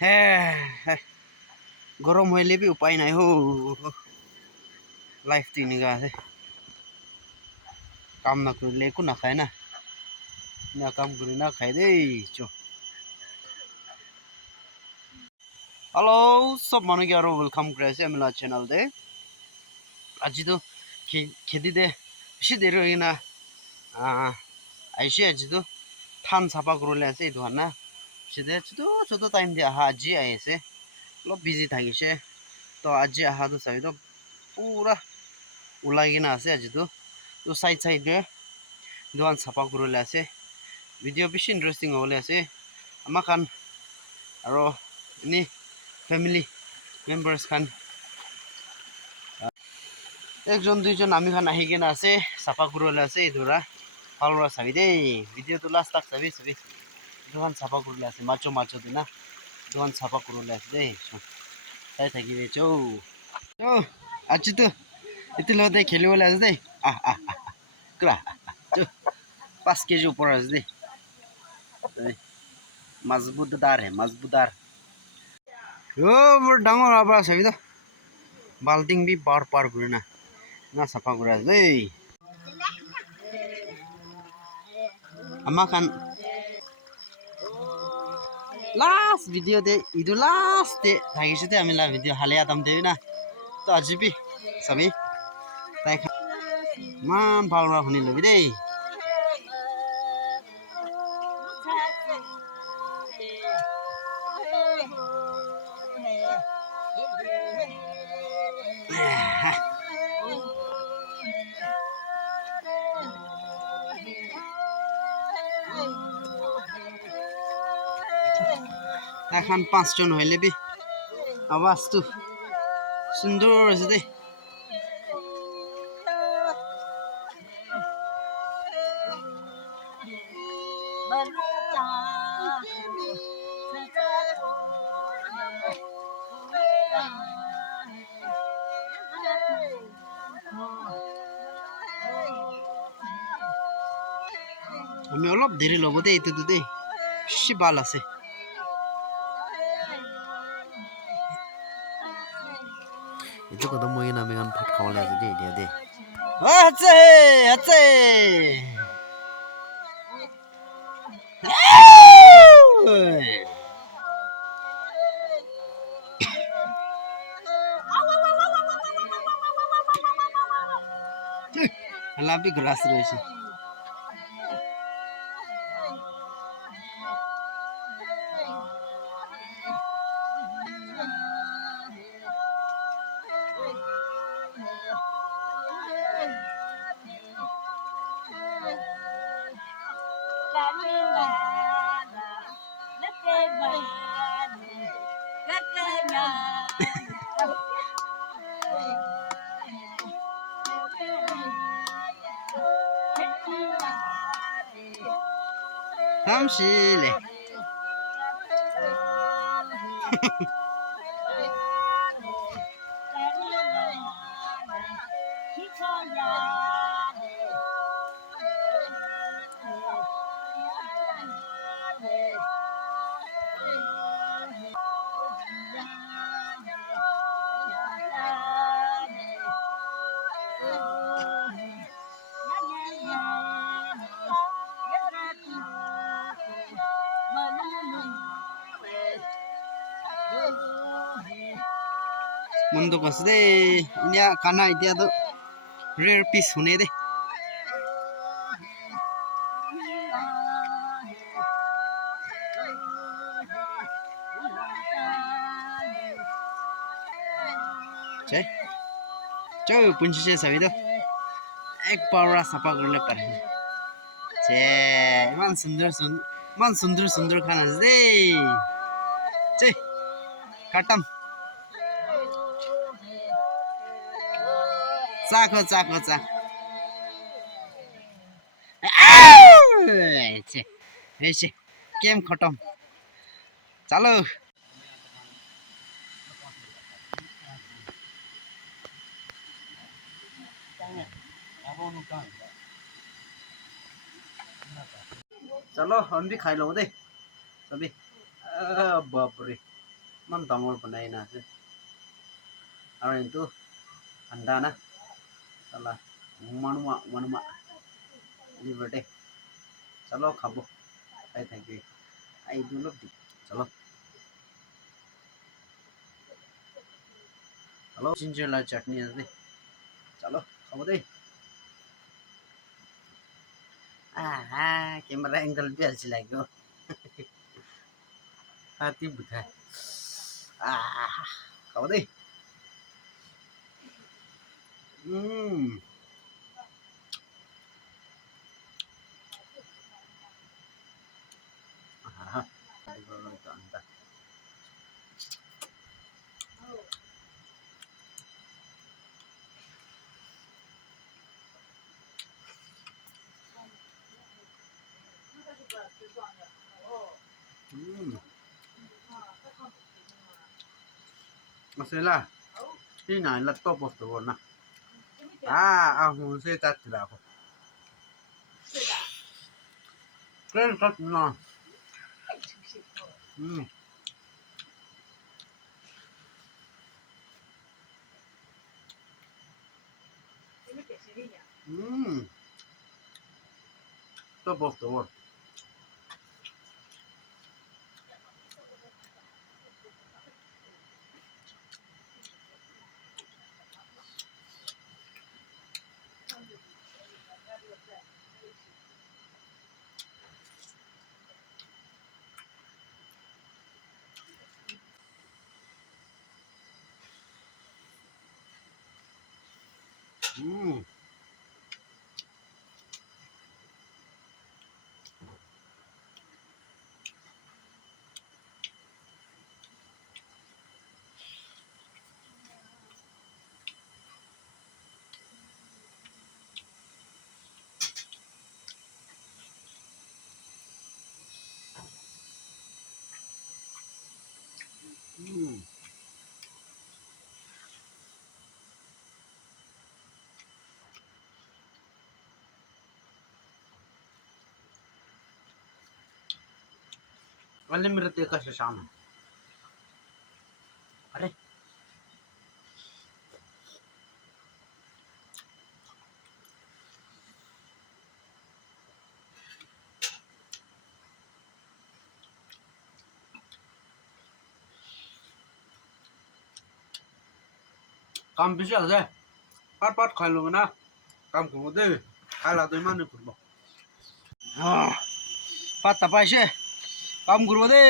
হ্যাঁ গরম হইলে বি উপায় নাই হো লাইফ তিনিগা আছে কাম না করলে একো না খায় না না কাম করে না খাই দেই চ হ্যালো সব মানুষ আর ওয়েলকাম করে আছে আমার চ্যানেল দে আজি তো খেদি দে বেশি দেরি হয়ে না আইসে আজি তো থান সাফা করলে আছে এই দোকান না সেদে ছোট ছোট টাইম দিয়ে আহা আজি আইছে অলপ বিজি থাকিছে তো আজি আহাটো চাবি তো পুরা ওলাই কিনা আছে আজি তো সাইড সাইডে দোকান সাফা করলে আছে ভিডিও বেশি ইন্টারেস্টিং হলে আছে আমার খান আৰু এনে ফ্যামিলি মেম্বার্স খান একজন দুইজন আমি খান আহি কিনা আছে সাফা করলে আছে এই ধরা ভালরা চাবি দেই ভিডিওটো লাস্ট তাক চাবি চাবি দোকান সাফা করলে আছে মাছো মাছো দিনা দোকান সাফা করলে আছে দেই চাই থাকিবি চৌ চৌ আজি তো এতিয়ালৈকে খেলিবলৈ আছে দেই আহ আহ ক্ৰা 5 কেজি ওপৰ আছে দেই মজবুতদার হে মজবুতদার ও বড় ডাঙর আবার আছে তো বালতিং বি পার পার করে না না সাফা করে আছে দেই আমাখান লাস্ট ভিডিও দে ইদু লাস্ট দে থাকিছে দে আমি লা ভিডিও হালে আদাম দেই না তো আজিবি সবই তাই মান ভালরা শুনি লবি দেই এখন 5 জন হইলে বি আওয়াজ তো সুন্দর আছে দে আমি অলপ দেরি লব দে এইটো দে বেশি ভাল আছে itu kata mau yang namanya pot kau lihat deh dia deh আছে আছে লাভি গ্রাস রয়েছে 잠시래 Mundur kas deh, ini karena dia tuh rare piece hune deh. Cek, coba punci saya sabi tuh, ek power sapa kerle par. Cek, man sundur kanas deh. Cek, katam. Cak. Cek, game khatam. Chalo. चलो हम भी खाई लो दे सभी बाप रे man tamor banai na se aron itu anda na salah manuma ini berde chalo khabo ai thank you ai du look di chalo chalo ginger la chutney ase chalo khabo dei camera angle bhi achi lagyo hati butha khabo dei mm itu anda masela ini na laptop of the one na aku se tat la ko kren tat na top of the world unlimited ka sa sama are kam bisi ase pat khai lo na kam ko de khala doi mane kurbo pat tapaise काम करो दे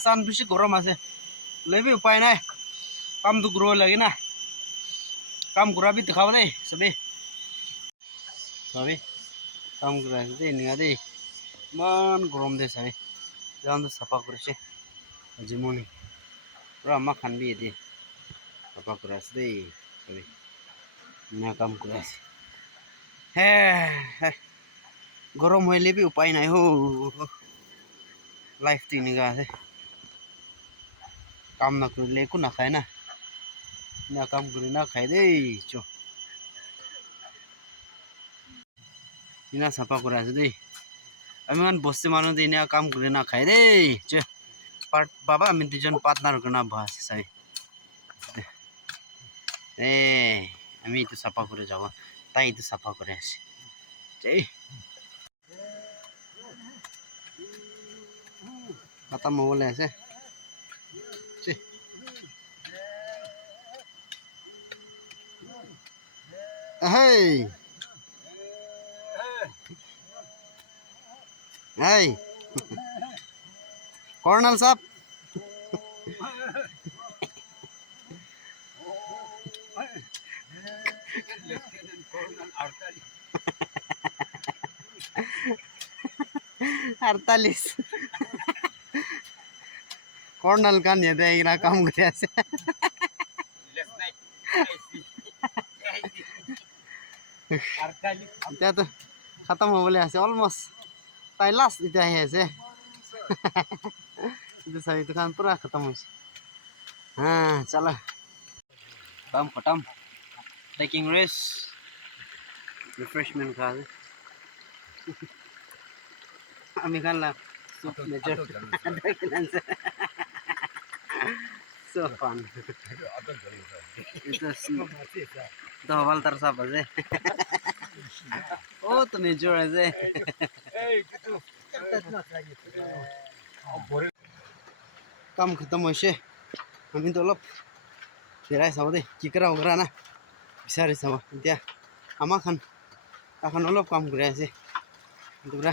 सान बेसि गरम আছে लेबी उपाय নাই काम तो करो लगे ना काम करा भी दिखाओ दे सभी काम करा दे निया दे मान गरम दे सभी जान तो सफा करছে जिमोनी पूरा मा खान भी दे सफा करा दे सभी ना काम करा है गरम হইলে भी उपाय নাই हो लाइफ तीन का है काम ना करले को ना खाए ना काम करे ना खाए दे चो इना सफा करा दे আমি মান বসতে মানুষ দিই না কাম করে না খাই রে বাবা আমি দুজন পার্টনার করে না বাস সাই এ আমি তো সাফা করে যাব তাই তো সাফা করে আসি এই কথা মোবাইলে আছে হেই এই कर्नल साहब अड़तालीस कर्नल का नहीं देगा काम करे ऐसे इतना तो खत्म हो बोले ऐसे ऑलमोस्ट ताई लास्ट इतना ही ऐसे itu saya itu kan pura ketemu चलो काम खत्म taking rest refreshment खा আমি খানলাম so fun itu dohwal tarsap aja oh tuh major aja kam khatam hoise ami to olop berai sabo de kikra ogra na bisari sabo এতিয়া ama khan takan olop kam kore ase dura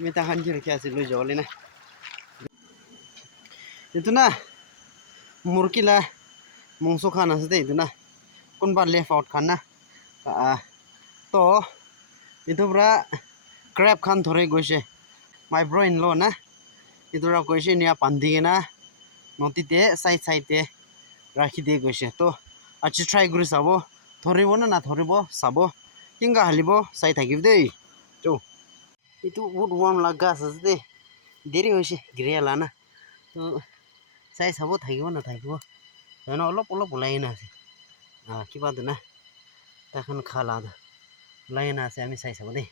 আমি takan ki rakhi ase loi jawle na itu na murkila mungso khan ase de itu na kunba left out khan na to itu bra crab khan thore goise my bro in law na itu ra goise nia pandi na noti te side te rakhi de goise to achi try guri sabo thoribo na thoribo sabo kinga halibo sai thakib dei to itu woodworm la gas ase de deri hoise griya na to sai sabo thakibo na thakibo jano olop olop ulai na ase kiba duna takhan khala ulai na ase ami sai sabo de